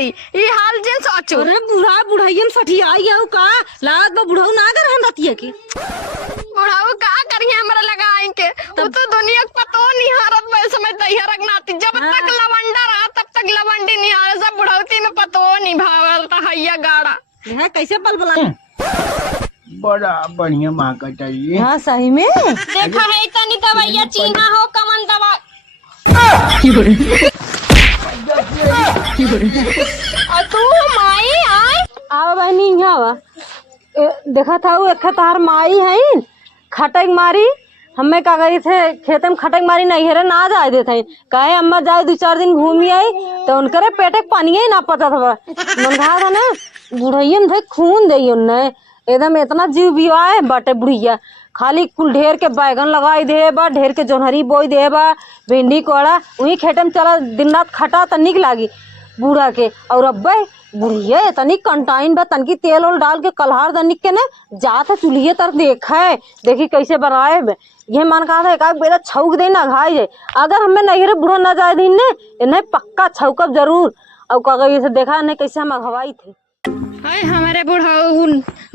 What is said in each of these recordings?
करी ई हाल जिन सोचो। अरे बुढ़ा बुढ़ाइयम सठी आई है का लागत बा बुढ़ाऊ ना कर हम रतिया के बुढ़ाऊ का करिए हमरा लगाई के वो तो दुनिया को पतो नहीं हारत में समय तैयार नाती जब तक लवंडा रहा तब तक लवंडी नहीं हार सब बुढ़ौती में पतो नहीं भावल ता हैया गाड़ा है कैसे बलबला बड़ा बढ़िया माँ का चाहिए। हाँ सही में देखा है इतनी दवाइया चीना हो कमन दवा और तू माई आए आवा बहनी यहाँ आवा देखा था वो एक तार माई है खटक मारी हमें का गई थे खेत में खटक मारी नहीं हेरे ना जाए देते कहे अम्मा जाए 2-4 दिन घूमी आई तो उनके पेटे पानी ही ना पता था मन कहा था ना बुढ़ैया थे खून दे उनने एकदम इतना जीव भी आए बाटे बुढ़िया खाली कुल ढेर के बैगन लगाई दे बा ढेर के जोनहरी बोई दे बा भिंडी कोड़ा वही खेते में चला दिन रात खटा तो निक लागी बूढ़ा के और अब्बे बुढ़िया इतनी कंटाइन बा तनकी तेल और डाल के कल्हार दनिक के ना जात चूल्हे तर देखा है देखी कैसे बनाए ये मन कहा था एक बेला छौक दे ना घाई जाए अगर हमें नहीं बूढ़ा ना जाए दिन ने इन्हें पक्का छौकब जरूर और कहा देखा नहीं कैसे हम अगवाई थे। हाय हमारे बुढ़ाऊ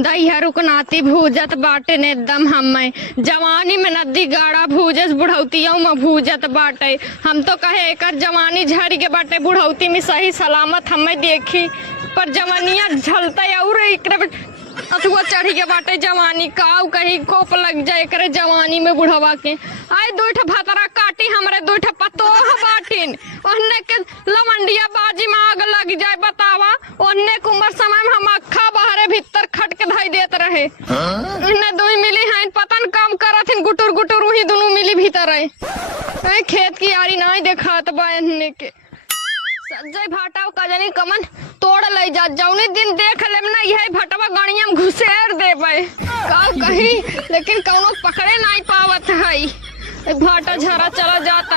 दहियारू को नाती भूजत बाटे ने एकदम हमें जवानी में नदी गाड़ा भूजस बुढ़ौतियों में भूजत बाटे हम तो कहे एकर जवानी झरी के बाटे बुढ़ौती में सही सलामत हमें देखी पर जवानिया झलता और अथुआ चढ़ी के बाटे जवानी काऊ कहीं कोप लग जाए करे जवानी में बुढ़वा के आए 2 भातरा काटी हमरे 2 पतो बाटिन ओहने के लवंडिया बाजी में आग लग जाए बतावा ओहने कुमर समय में हम अखा बाहरे भीतर खट के धाई देत रहे इन्ने 2 मिली हैं पतन काम करथिन गुटुर गुटुर वही दोनों मिली भीतर रहे खेत की यारी नहीं देखात बा इन्ने के सज्जय भाटाव का जानी कमन तोड़ ले जा जौनी दिन देख लेम ना यही भटवा गणिया में घुसेर देबे का कही लेकिन कौनो पकड़े नहीं पावत है भाटा झरा चला जाता।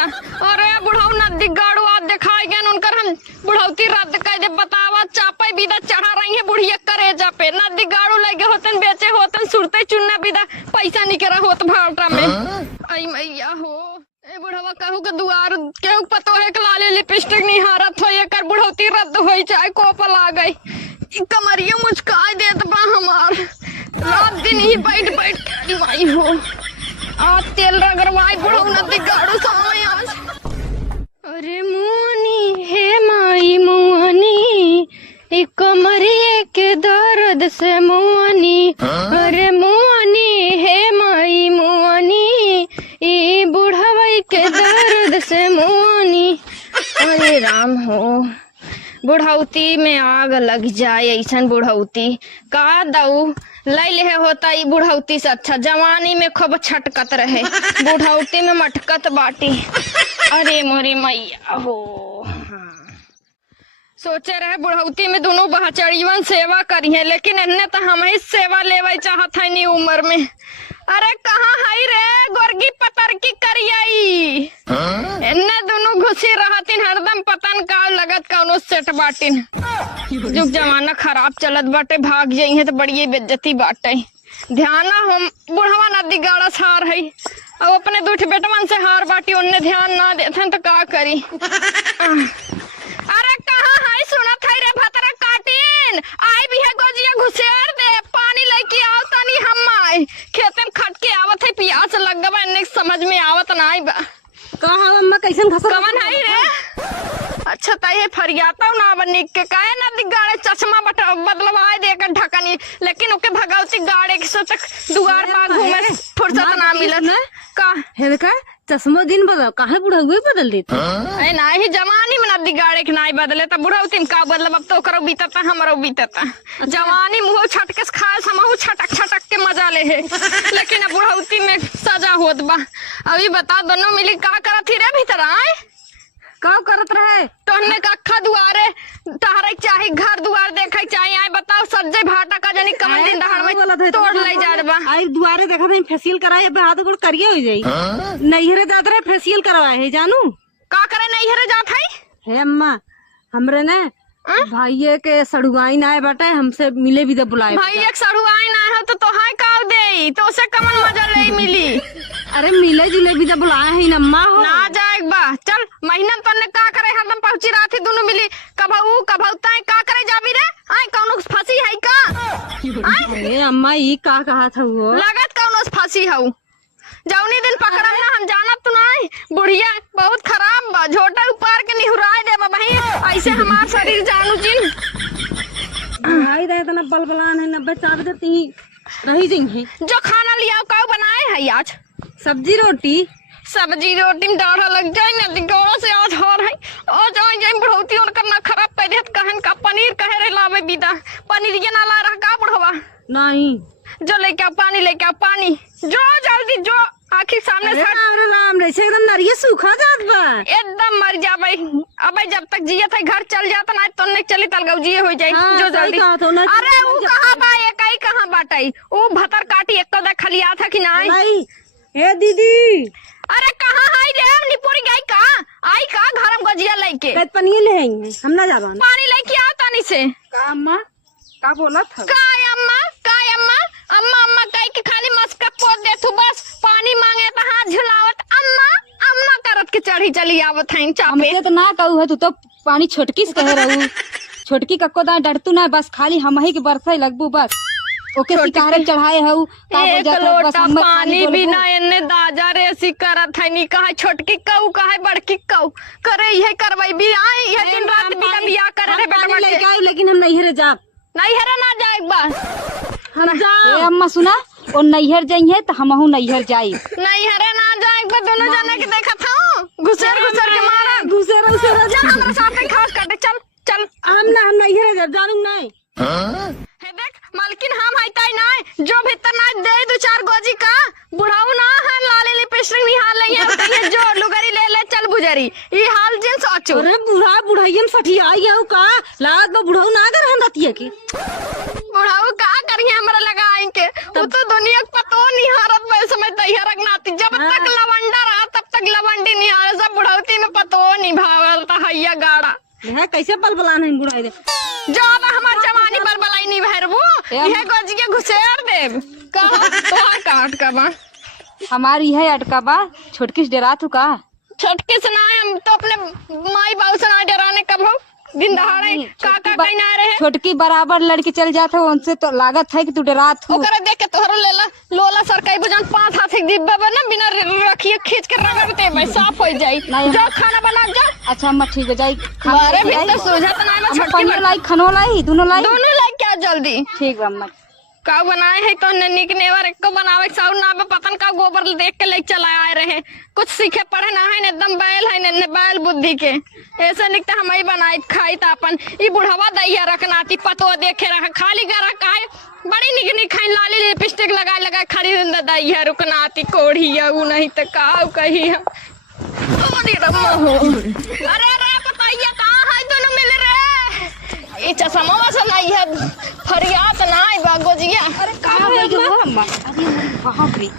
अरे बुढ़ाऊ नदी गाड़ू आप दिखाई गए उनकर हम बुढ़ौती रद्द कर दे बतावा चापे बिदा चढ़ा रही है बुढ़िया करे जा पे नदी गाड़ू लगे होतन बेचे होतन सुरते चुनना बिदा पैसा निकरा होत भाटा में आई मैया हो ए बुढ़वा कहू के दुआर केहू पतो है कि लाली लिपस्टिक नहीं हारत हो एकर बुढ़ौती रद्द होई चाहे कोपल आ गई कमरिया मुचकाई देत बा हमार रात दिन ही बैठ बैठ के माई हो आ तेल रगड़वाई बुढ़ऊ नदी गाड़ू समय आज। अरे मुआनी हे माई मुआनी ए कमरिए के दर्द से मुआनी अरे मुआनी हे माई मुआनी ए बुढ़ाई के दर्द से मुआनी। अरे राम हो बुढ़ौती में आग लग जाए ऐसा बुढ़ौती का दऊ ले ले होता ई बुढ़ौती से अच्छा जवानी में खूब छटकत रहे बुढ़ौती में मटकत बाटी। अरे मोरी मैया हो सोचे रहे बुढ़ौती में दोनों बहचड़ियन सेवा करिए लेकिन इन्हें तो हम ही सेवा लेवे चाहत है नी उम्र में। अरे कहाँ है रे गोरगी पतर की करियाई इन्हें दोनों घुसी रहतिन हरदम पतन का लगत कौनो सेट बाटिन जुग जमाना खराब चलत बाटे भाग जाई है तो बड़ी बेइज्जती बाटे ध्यान हम बुढ़वा नदी गाड़ा हार है अब अपने 2 बेटवन से हार बाटी उन्हें ध्यान ना देते तो का करी। अरे कहाँ है सुनत है रे भतरा काटिन आई भी है गोजिया घुसेर दे पानी लेके आओ तनी हम आए खेते में खट के आवत है प्यास लग गवा इन्ने समझ में आवत नहीं बा कहाँ अम्मा कैसन खसर कवन है रे अच्छा तय फरियाता ना बनी के काहे नदी गाड़े चश्मा बदलवाए देकर ढकनी लेकिन ओके भगवती गाड़े के सोचक दुआर पर घूमे फुर्सत ना मिलत का है का चश्मा दिन बदल काहे बुढ़ाऊ बदल देते अरे नहीं जवानी में नदी गाड़े के नहीं बदले तो बुढ़ौती में का बदलब अब तो करो बीतता हमरो बीतता जवानी मुँह छटके खाए समहू छटक छटक के मजा ले है लेकिन अब बुढ़ौती में सजा होत बा। अभी बता दोनों मिली का करत ही रे भीतर आए का करत रहे तोहने का अखा दुआरे तहरे चाहे घर दुआर देखे चाहे आए बताओ सज्जे भाटा का जानी कमन दिन दहाड़ में तोड़ ले जा बा आई दुआरे देखा था फेशियल कराए पे हाथ गोड़ करिए हो जाई नैहरे जात रहे फेशियल करवाए है जानू का करे नैहरे जात है अम्मा हमरे ने भाई के सड़ुआई ना है बेटा हमसे मिले भी दे बुलाए भाई एक सड़ुआई ना है तो हाय काव दे तो उसे कमन मजा ले मिली अरे मिले जुले भी दे बुलाए है अम्मा हो ना जाए बा चल महीना में तन्ने का करे हरदम पहुंची रहा थी दोनों मिली कभऊ कभऊ तय का करे जाबी रे आय कौनो फंसी है का अरे अम्मा ये का कहा था वो लागत कौनो फंसी हऊ जौनी दिन पकड़म ना हम जानत तो नहीं बुढ़िया बहुत खराब बा झोटा ऊपर के निहुराए दे भाई ऐसे हमार शरीर जानू जिन भाई दे इतना बलबलान है 90 चार देती रही जाएंगी। जो खाना लिया का बनाए है आज सब्जी रोटी सब्जी रोटी में डर लग जाए ना दिगोड़ा से आज हर है और जाए जाए बढ़ोती और करना खराब कर देत कहन का पनीर कहे रे लावे बिदा पनीर ये ना ला रहा का बढ़वा नहीं जो लेके आ पानी लेके आ पानी जो जल्दी जो आखिर सामने से अरे राम रे से एकदम नरिये सूखा जात बा एकदम मर जाबे अबे जब तक जियत है घर चल जाता ना तो नहीं चली तलगौ जिए हो जाए हाँ, जो सही जल्दी कहा तो ना। अरे वो कहां बा ये कई कहां बाटई वो भतर काटी एक तो देख लिया था कि नहीं नहीं हे दीदी अरे कहां है रे निपुरी गई का आई का घर में गजिया लेके कत पनिए ले आएंगे हम ना जाबा पानी लेके आओ तानी से का अम्मा का बोला था काय अम्मा अम्मा अम्मा कई के खाली मस्का पोत दे तू बस पानी मांगे तो हाथ झुलावत अम्मा अम्मा करत के चढ़ी चली आवत है चापे हमसे तो ना कहू है तू तो पानी छोटकी से कह रहू छोटकी कक्को दा डरतू ना बस खाली हम ही के बरसे लगबू बस ओके सिकारे चढ़ाए हऊ का बोल एक जात है, बस लोटा हमें पानी खाली भी बोलबू। ना एने दाजा रे ऐसी करत है नी कहा छोटकी कहू कहा बड़की कहू करे ये करवाई भी आई ये दिन रात बिना बिया करे रे बेटा पानी लेके के आए लेकिन हम नहीं हरे जाब नहीं हरा ना जाए बस हम ए जाब अम्मा सुना और नैहर जाइए तो हमहू नैहर जाई नहीं हरा ना जाए बस दोनों जाने के देखा था घुसर के मारा घुसेरा उसेरा चल हमारे साथ में खास काटे चल चल हम नहीं हरे जाब जानू नहीं हे देख मालकिन हम हाइताई ना जो भीतर ना दे दो चार गोजी का बुढ़ाऊ ना है लाले लिपस्टिक निहाल लई है जो लुगरी ले ले चल बुजरी ई हाल जिन सोचो अरे बुढ़ा बुढ़ाइयन सठी आई है का लात बा बुढ़ाऊ ना कर हम रतिया की बुढ़ाऊ का करिए हमरा लगाएं के वो तो दुनिया को पतो निहारत में समय तैयार रखनाती जब तक लवंडा रहा तब तक लवंडी निहार सब बुढ़ाऊती में पतो निभावल ता हैया गाड़ा है कैसे बलबलान है बुढ़ाई दे जो अब हमार जवानी बलबलाई नहीं भरबू ये गोजी के घुसेर देब कहा तोहार काट का बा हमारी है अटका बा छोटकी से डरा तू का छोटके से ना हम तो अपने माई बाबू से ना डराने कब हो दिन दहाड़े काका कहीं ना रहे छोटकी बराबर लड़के चल जाते उनसे तो लागत है कि तू डरात हो ओकरा देख के तोहरा लेला लोला सरकाई बजन 5 हाथ एक डिब्बा बना बिना रखिए खींच के रगड़ते भाई साफ हो जाई नहीं। जो खाना बना जा अच्छा अम्मा ठीक है जाई मारे भी तो सोझा तो ना छोटकी पनीर लाई खनो लाई दोनों लाई दोनों लाइक क्या जल्दी ठीक बा अम्मा का बनाए है तो निक नेवर एक को बनावे साउ ना बे पतन का गोबर देख के ले चला आए रहे कुछ सीखे पढ़े ना है एकदम बैल है ने बैल बुद्धि के ऐसे निकता हम ही बनाई खाई त अपन ई बुढ़वा दैया रखनाती पतो देखे रख खाली गरा काहे बड़ी निक निक खाई लाली लिपस्टिक लगा खरीद दैया रुकनाती कोढ़ी उ नहीं त काऊ कही है अरे बताइए कहां है दोनों मिल रे ई चश्मा से नहीं है फरियाद नहीं बागोजिया अरे का बोल जो अम्मा कहां गई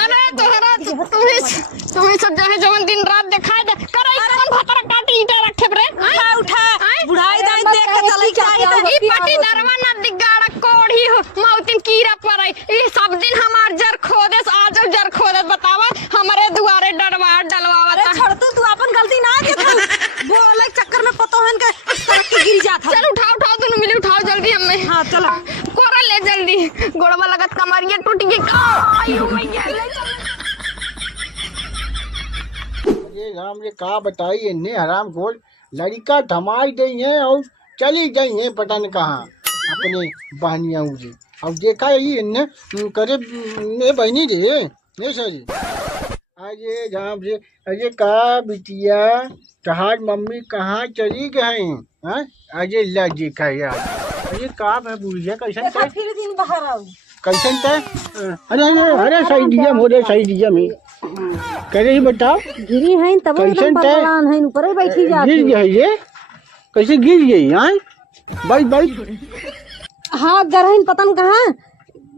अरे तोहरा तुम्हें सब जगह जवन दिन रात दिखाई दे करे कौन भतरा काटी ईटा रखे रे उठा बुढ़ाई दाई देख के चले चाहिए ई पटी दरवा न दिगाड़ा कोढ़ी हो मौतिन कीड़ा पड़े ई सब दिन हमार जर खोदेस आज जर खोदेस बतावा हमरे दुआरे डलवावता छोड़ तू अपन गलती ना के बोले चक्कर में पतो हन के सड़क के गिर जात चल उठाओ दोनों मिले उठाओ जल्दी हमें हां चलो कोरा ले जल्दी गोड़वा लगत कमरिया टूट गई आयो मैया ले चल ये राम रे का बताई इन्ने हराम खोल लड़का थमाई गई है और चली गई है पता कहाँ अपने बहनिया जी अब देखा ये इन्ने करे ने बहनी रे ने सरी अरे राम रे अरे का बिटिया तहार मम्मी कहाँ चली गई हैं अरे ला देखा यार अरे का है बुढ़िया कैसन का फिर दिन बाहर आऊ कैसन का अरे अरे अरे सही दिया मोरे सही दिया में करे ही बताओ गिरी है तब कैसन ते? बलबलान है ऊपर ही बैठी जाती गिर गई ये कैसे गिर गई हाँ बैठ हाँ गरहिन पतन कहाँ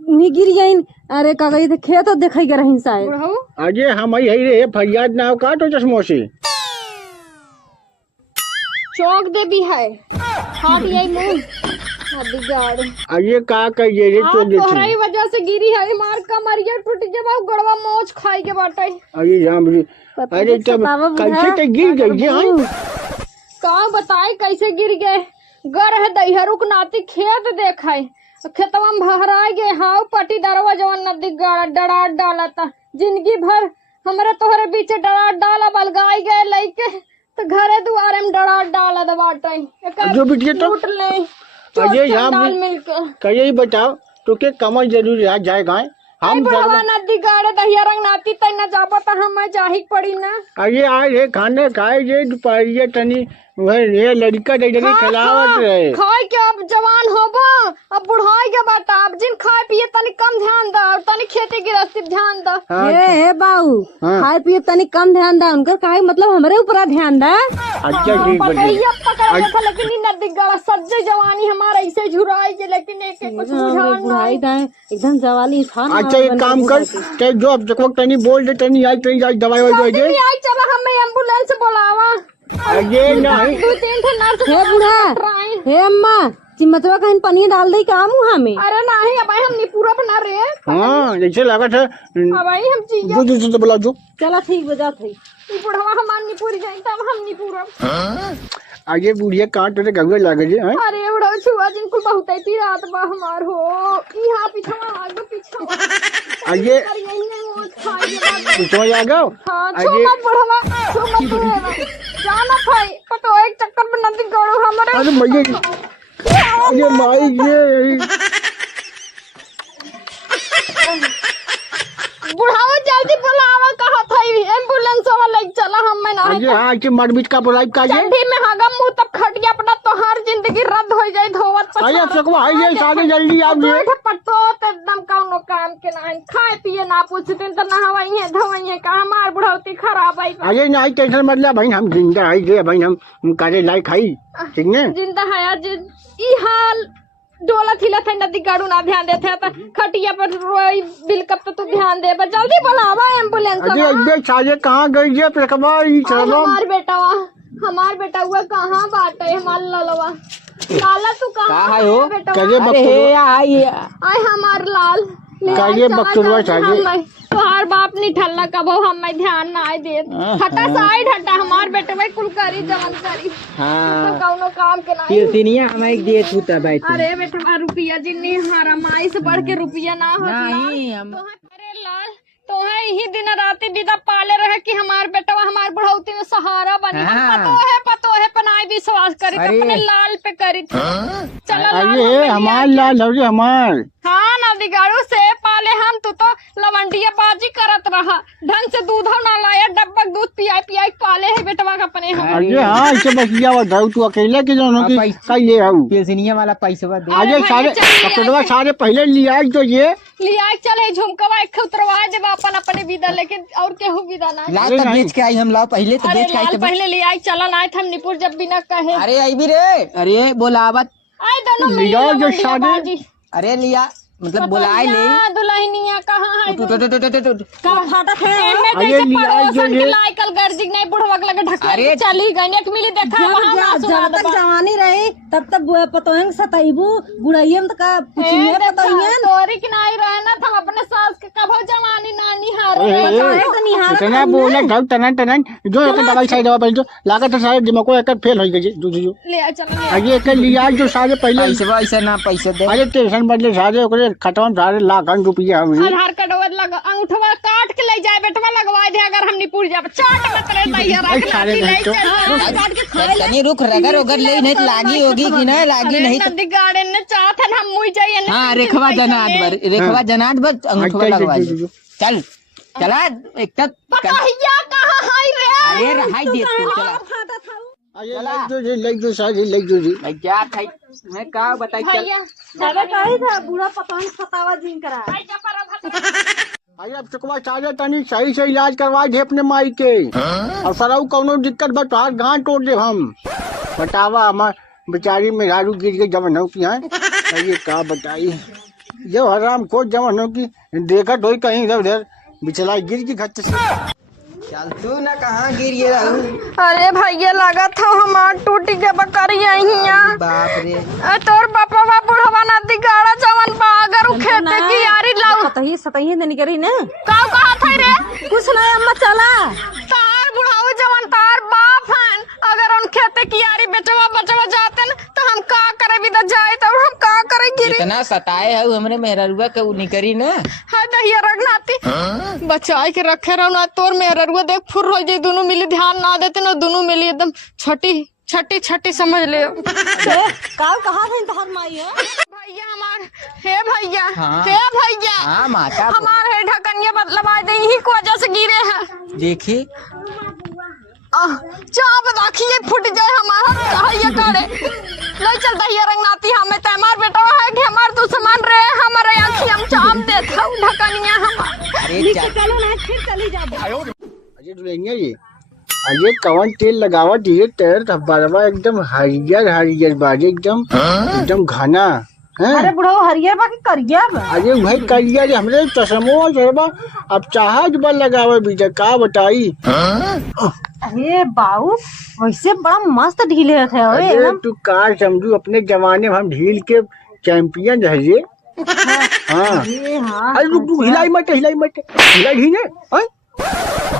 नहीं गिर जाइन अरे का गई थे खेत तो देखई गरहिन शायद बुढ़ऊ अजय हम ही रे फरियाद ना काटो चश्मों से चौक दे भी है हाथ यही मुंह नदी गाड़ अरे का कहिए रे हाँ, चोगे तोहरा थी ही वजह से गिरी है मार कमरिया टूट के बा गड़वा मोच खाई के बाटे अरे राम रे अरे तब कैसे तो गिर गई है का बताए कैसे गिर गए गर है दहियरुक नाती खेत देखाए खेतवा में भहराए गए हाउ पटी दरवा जवन नदी गाड़ा डरा डाला था जिंदगी भर हमारे तोहरे बीच डरा डाला बलगाई गए लइके तो घरे दुआरे में डरा डाला दबाटे जो बिटिया तो लूट ले अरे यहाँ डाल मिलकर कहिए ही बताओ तो के कमल जरूर आ जाएगा हम बुढ़वा नदी गाड़े दहिया रंग नाती तय न जाबा त हम जाही पड़ी ना अरे आज ये खाने खाए ये दोपहरिया तनी वह ये लड़का दे दे खिलावत रहे खाए के अब जवान होबो अब बुढ़ाई के बात अब जिन खाए पिए तनी कम ध्यान द और तनी खेती गृहस्थी ध्यान द हे बाऊ हाँ। खाए पिए तनी कम ध्यान दा उनकर काहे मतलब हमरे ऊपर ध्यान दा अच्छा ठीक बड़ी पतैया पकड़ था लेकिन इ नदी गाड़ा सज्जे जवानी हमारा ऐसे झुराई जे लेकिन एक कुछ बुझान बुढ़ाई दा एकदम जवानी था ना अच्छा एक काम कर ते जो अब जब तनी बोल दे तनी आज तनी आज दवाई वाई दे नहीं आई चला हमें एम्बुलेंस बुलावा अरे नहीं दो तीन ठे नर्स हे बूढ़ा ट्राइन हे अम्मा चिमचवा कहीं पनिया डाल दे का मुँह में अरे नहीं अब हम नहीं पूरा बना रहे हाँ जैसे लगा था अब हम चीज जो बुला जो चला ठीक बजा थी बुढ़वा हमार नहीं पूरी जाई तब हम नहीं पूरा आगे बुढ़िया काट तेरे गंगे लगे जे हैं अरे बुढ़वा छुआ जिनको बहुत ही रात बा हमार हो यहाँ पीछा आगे पीछा आगे अरे यही नहीं वो खाई के कुछ हो जाएगा हाँ छू मत बुढ़वा छू मत बुढ़वा जाना भाई पतो एक चक्कर में नदी गड़ो हमारे अरे भैया अरे माई ये बुढ़ावा जल्दी बुलावा कहा था एम्बुलेंस वाला ले चला हम में ना अरे हाँ कि मरबीट का बुलाई का जे ठंडी में हागम मुंह तब खटिया अपना तो हर जिंदगी रद्द हो जाए धोवत अरे सकवा आई ये सारे जल्दी आ गए पट्टो तो एकदम कौनो काम के ना खाए पिए ना पूछते तो नहवाई है धोवाई है का हमार बुढ़ौती खराब आई अरे नहीं टेंशन मत ले भाई हम जिंदा आई जे भाई हम करे लाई खाई ठीक ने जिंदा है आज ई हाल डोला थिला थे नदी गाड़ू ना ध्यान देते तो खटिया पर रोई बिल कब तो तू ध्यान दे जल्दी बुलावा एम्बुलेंस अरे अबे साले कहाँ गई जे प्रकबा ई चलो हमार बेटा हुआ कहाँ बात है हमार ललवा लाला तू कहाँ हो बेटा करे बकचोदवा आय हमार लाल करे बकचोदवा चाहिए तोहार बाप नहीं ठल्ला कबो हम ध्यान ना आए दे हटा साइड हटा हमार बेटे भाई कुल करी जमन करी तो कौनो काम के ना तिरतिनिया हमें दे छूता बैठ अरे बेटा रुपया जिन्नी हमारा माई से बढ़ के रुपया ना हो नहीं हम अरे लाल तो है यही दिन रात विदा पाले रहे कि हमार बेटवा हमार बुढ़ौती में सहारा बनी पतो है पनाई विश्वास करी तो अपने लाल पे करी चलो अरे हमार लाल हो हमार हाँ ना बिगाड़ू से पाले हम तो लवंडिया बाजी करत रहा ढंग से दूध ना लाया डब्बा दूध पियाई पाले है बेटवा का अपने हम अरे हाँ इसे बचिया बताओ तू अकेले के जो कई ले आऊ पेंशनिया वाला पैसा दे आगे सारे बकचोदवा सारे पहले लिया तो ये लिया चले झुमकवा एक उतरवा दे अपन अपने विदा लेकिन और केहू विदा ना ला तो बेच के आई हम लाओ पहले तो अरे बेच के आई लाल तो पहले लिया चला ना हम निपुर जब बिना कहे अरे आई भी रे अरे बोलावत आए दोनों लिया जो मिल शादी अरे लिया मतलब बुलाए ले दुल्हनिया कहाँ है का फाटा थे अरे लिया जो ये लाइकल गर्जी नहीं बुढ़वा के लगे ढकल अरे चली गई एक मिली देखा वहां ना जब सुना तक जवानी रही तब तक पतोहन सतैबू बुढ़ैया में तो का पुछिए पतोहन तोरी की नहीं रहे ना हम अपने सास के कभो जवानी नानी हार इतना बोला घर टनन टनन जो एक दवाई साइड दवा पहले जो लागत है सारे दिमाग को एक फेल हो गई जो जो ले चलो आगे एक लिया जो सारे पहले पैसा ऐसा ना पैसा दे अरे टेंशन बदले सारे ओकरे खटवा सारे लाखन रुपया हमरे आधार कार्ड लगा अंगूठवा काट के ले जाए बेटवा लगवा दे अगर हम निपुर जाए चाट मत रे तैयार अरे सारे काट के खा तनी रुक रगर ओगर ले नहीं तो लागी होगी कि ना लागी नहीं तो नदी गार्डन ने चाहत है हम मुई जाइए हाँ रेखवा जनात भर अंगूठवा लगवा दे चल चला एक तक कहिया कहां है रे अरे रहाई दे तू चला अरे लाइक जो सारे लाइक जो जी मैं क्या खाई मैं का बताई चल भैया दादा कही था बूढ़ा पतोहन सतावा जिन करा अरे अब चुकवा सारे तनी सही से इलाज करवा दे अपने माई के और सराऊ कौनो दिक्कत बा तोहार गांठ तोड़ दे हम बतावा हमार बेचारी में झाड़ू गिर के जमन हो की है ये का बताई जो हराम खोज जमन हो की देखत होई कहीं इधर उधर बिचला गिर की खच्च से चल तू ना कहाँ गिर ये रहू। अरे भैया लगा था हमार टूटी के बकरी आई यहाँ। बाप रे। तोर बापा बा बुढ़वा नदी गाड़ा जवन बा अगर उ खेते की यारी लाऊ सतही सतही नहीं करी ना। का कहा था रे? कुछ नहीं अम्मा चला। तार बुढ़ाऊ जवन तार बाप हन अगर उन खेते की यारी बेचवा बचवा जाते न तो हम का करे बिदा जाए तब हम का करे गिरी। इतना सताए है हमरे मेहरुआ के उ निकरी ना। है दहिया रगनाती बचाए के रखे रहो ना तोर मेहरुआ देख फुर हो जाए दोनों मिली ध्यान ना देते ना दोनों मिली एकदम छोटी छटी छटी समझ ले। काल कहाँ थे तोहर माई है? भैया हमार हे भैया हाँ। हे भैया हाँ माता हमार है ढकनिया बदलवा दे यही को वजह से गिरे हैं। देखी चाप दाखिए फुट जाए हमारा भैया करे नहीं चल दहिया रंगनाती हमें तैमार बेटा है कि हमार दुश्मन रे हमारे आँखी हम चाप देखा ढकनिया हमार। अरे चलो ना फिर चली जाओ। अजय दुल्हनिया ये कवन तेल लगावत ये तेल बरवा एकदम हरियर हरियर बाजे एकदम एकदम घना है। अरे बुढ़ो हरियर बाकी करिया बा। अरे वही करिया रे हमरे चश्मो चढ़वा अब चाहत बल लगावे बीजा का बताई। अरे बाबू वैसे बड़ा मस्त ढीले थे अरे तू का समझू अपने जमाने में हम ढील के चैंपियन रहे ये। हाँ अरे तू हिलाई मत हिलाई ही ने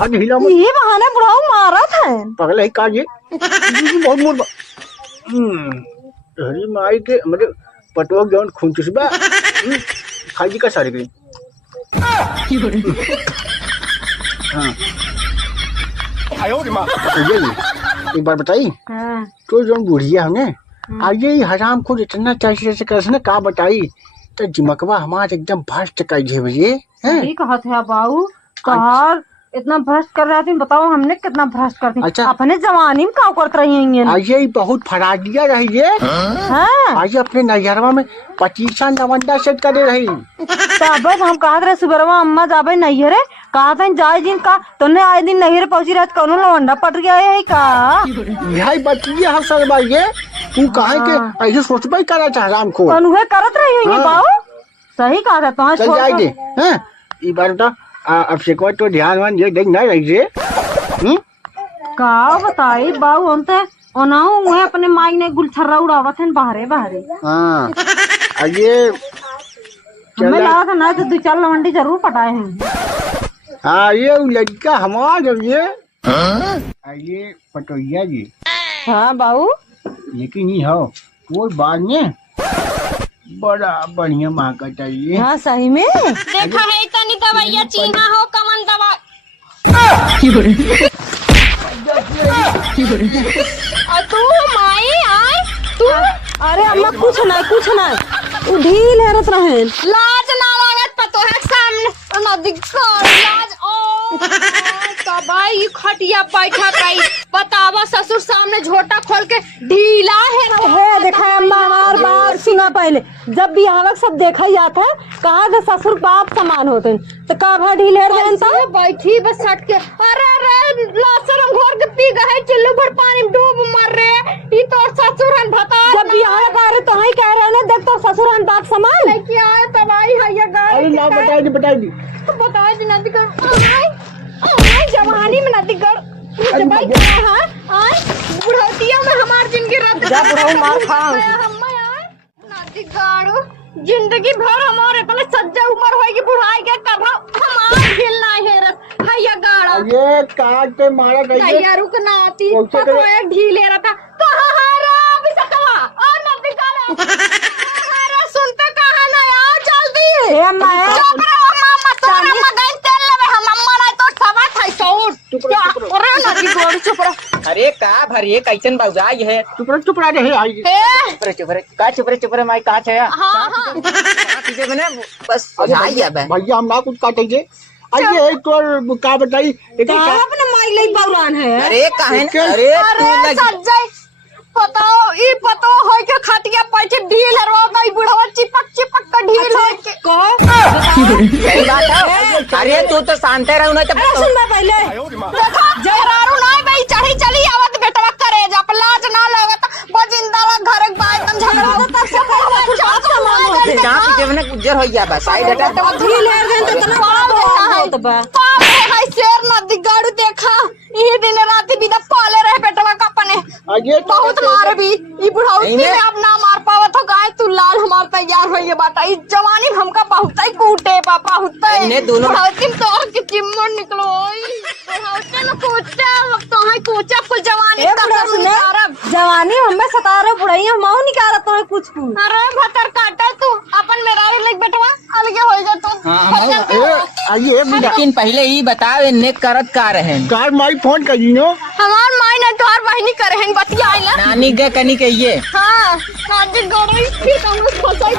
आज हिला मत। ये बहाने बुढ़ाऊ मारा था पगल है का ये बहुत मोर हरी माई के मतलब पटोक जौन खून चुसबा खाई का सारे गई। हाँ एक बार बताई तो जौन बुढ़िया हमने आज ये हराम को इतना चाहिए कर का बताई तो जिमकवा हमारे एकदम भ्रष्ट कर दिए बजे सही कहा था बाबू कहार इतना भ्रष्ट कर रहा थी बताओ हमने कितना भ्रष्ट कर दी। अच्छा। अपने जवानी में काम करते रही हैं आज ये बहुत फराडिया रही ये। हाँ आज अपने नैहरवा में 25 लवंडा सेट करे रही। बस हम कहा थे सुबह अम्मा जाबे नैहरे कहा था जाए दिन का तुमने आए दिन नैहरे पहुंची रहा कौन लवंडा पट गया है का यही बतिए हम सर भाई ये तू कहे के ऐसे सोचबा ही करा चाह राम को अनुभव करत रही है बाबू। सही कहा था तो चल जाए दे हैं ई बार तो अब से कोई तो ध्यान वन ये देख ना रही रे। का बताई बाबू हम तो ओनाऊ वह अपने माई ने गुलछर्रा उड़ावत है बाहरे बाहरे। हाँ ये हमें लगा था ना तो 2-4 लवंडी जरूर पटाए हैं। हाँ ये लड़का हमारा ये पटोइया जी। हाँ बाबू लेकिन ये हो वो बाद में बड़ा बढ़िया माँ का चाहिए। हाँ सही में देखा है तनी दवाइया चीना हो कमन दवा और तू माई आए तू अरे अम्मा कुछ नहीं ढील है रहे लाज ना लागत पतो है सामने नदी का लाज ओ तबाई खटिया बैठा कई बतावा ससुर सामने झोटा खोल के ढीला है देखा अम्मा हमार बात सुना पहले जब भी यहाँ सब देखा जाता है कहा था ससुर बाप समान होते हैं तो का भा ढीले रहता बैठी बस सट के अरे लासर हम घोर के पी गए चिल्लू भर पानी में डूब मर रहे ई तो ससुर हन बता जब भी यहाँ कह रहे तो ही कह रहे ना देख तो ससुर हन बाप समान लेके आए तबाई है ये अरे ना बताई बताए दी नदी कर जवानी में नदी कर भाई बुढ़ौतिया में हमार जिंदगी रद्द जा बुढ़ऊ मार खा नदी गाड़ो जिंदगी भर हमारे पहले सज्जा उम्र होगी बुढ़ाई के करना हमार हिलना है रस हैया गाड़ा ये काट पे मारा गई हैया रुकना आती पतो एक ढीले रहता कहां हारा अभी सकवा और नदी गाड़ा हारा सुनते कहां ना आओ जल्दी ए अम्मा चुप रहो मामा तोरा मगन तेल लेवे हम अम्मा ना तो सवा था सौर क्या अरे नदी गाड़ी चुप रहो अरे का भरिए कैसन बाबूजा ये है। चुप रहा रहे आई चुप रहे माई का है। हां हां चीजें बने बस आई है भैया हम ना कुछ काटे जे आइए तो का बताई अपने माई लई बौरान है। अरे काहे अरे अरे सज्जय बताओ ई पतो होय के खटिया पैठे ढील हरवा गई बुढ़वा चिपक का ढील है के सही बात है। अरे तू तो शांत रहू ना तो सुन पहले देखा जयरारू ना भाई चढ़ी चली आवत बेटवा करे जब लाज ना लगत बजिंदा घर के बात तुम झगड़ा तब से चाप समान होते जहां की जेवने गुजर हो गया बस साइड हटा ढील है तो तना बड़ा होत बा हाय शेर नदी गाड़ू देखा यही दिन रात बिना पाले रहे बेटवा का अपने ये बहुत मार भी ई बुढ़ाउती में अब ना मार पावत हो गाय तू लाल हमार तैयार होइए बाटा ई जवानी में हमका बहुत ही कूटे पापा होते इन्हें दोनों- बुढ़ाउती में तो के चिम्मड़ निकलो बुढ़ाउती में कूचा तो है कूचा फुल जवानी ए का बुढ़ा सुने निकारब जवानी हमें सतारो बुढ़ाई हम माऊ निकाल तो कुछ कुछ अरे भतर काटा तू अपन मेरा लेक बेटवा अलगे हो जा तू हाँ, ये लेकिन पहले ही बताओ इन्हें करत का रहे कार माई फोन करी नो हमार माई ने तोहर बहिनी करहन बतिया आइला नानी के कनी के ये हाँ नाजी गोड़ई फिर हम फसाई